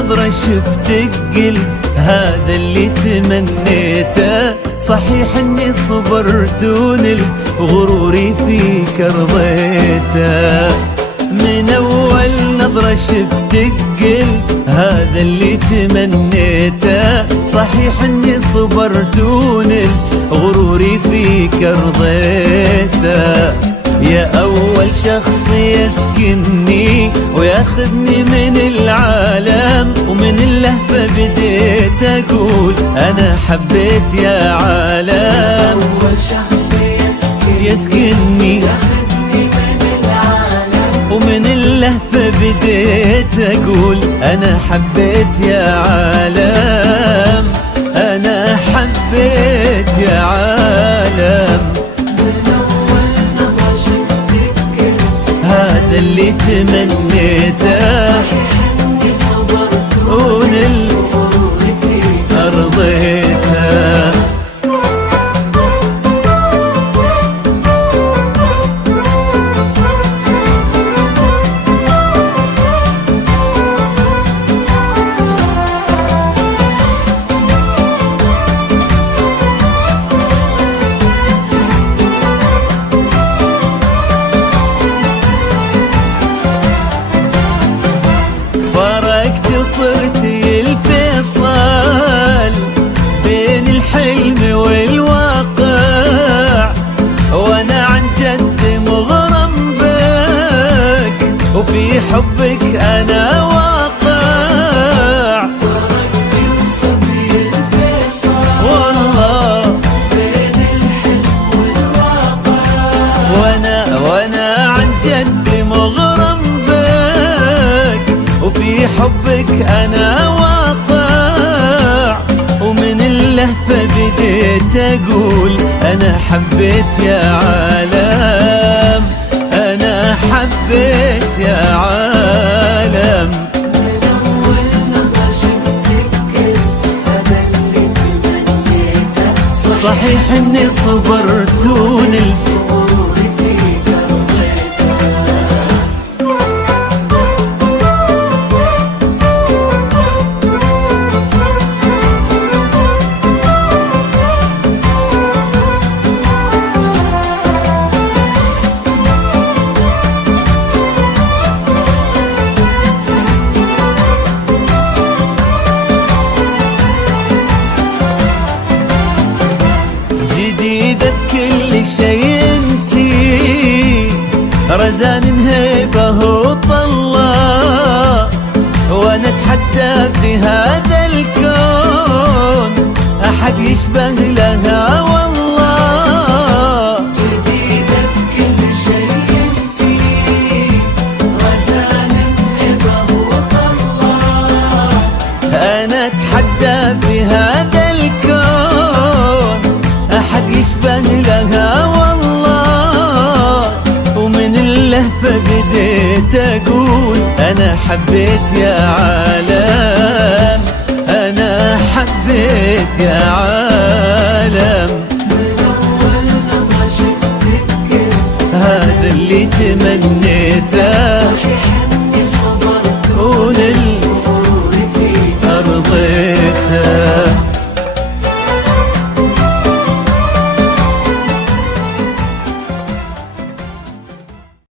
نظرة شفتك قلت هذا اللي تمنيته. صحيح اني صبرت ونلت غروري فيك رضيته. من اول نظرة شفتك قلت هذا اللي تمنيته. صحيح اني صبرت ونلت غروري فيك رضيته. يا أول شخص يسكنني وياخذني من العالم، ومن اللهفة بديت أقول أنا حبيت يا عالم. أول شخص يسكنني ياخذني من العالم، ومن اللهفة بديت أقول أنا حبيت يا عالم. أنا حبيت يا عالم. هذا اللي تمنيته. إني صبرت ونلت غروري فيك رضيته. فرقت وصرت الفيصل بين الحلم والواقع، وانا عن جد مغرم بك وفي حبك انا واقع. فرقت وصرت الفيصل والله بين الحلم والواقع، وانا عن جد مغرم بك وفي حبك انا واقع. ومن اللهفة بديت اقول انا حبيت يا عالم. انا حبيت يا عالم. من أول نظرة شفتك قلت هذا اللي تمنيته. صحيح اني صبرت ونلت غروري فيك رضيته. جديدة بكل شيء انتي، رزان هيبة وطلة، وانا اتحدى في هذا الكون احد يشبه لها والله. جديدة بكل شيء انتي، رزان هبة وطلة، انا اتحدى في هذا الكون احد يشبه لها والله. ومن اللهفة بديت اقول انا حبيت يا عالم. انا حبيت يا عالم. من أول نظرة شفتك قلت هذا اللي تمنيته.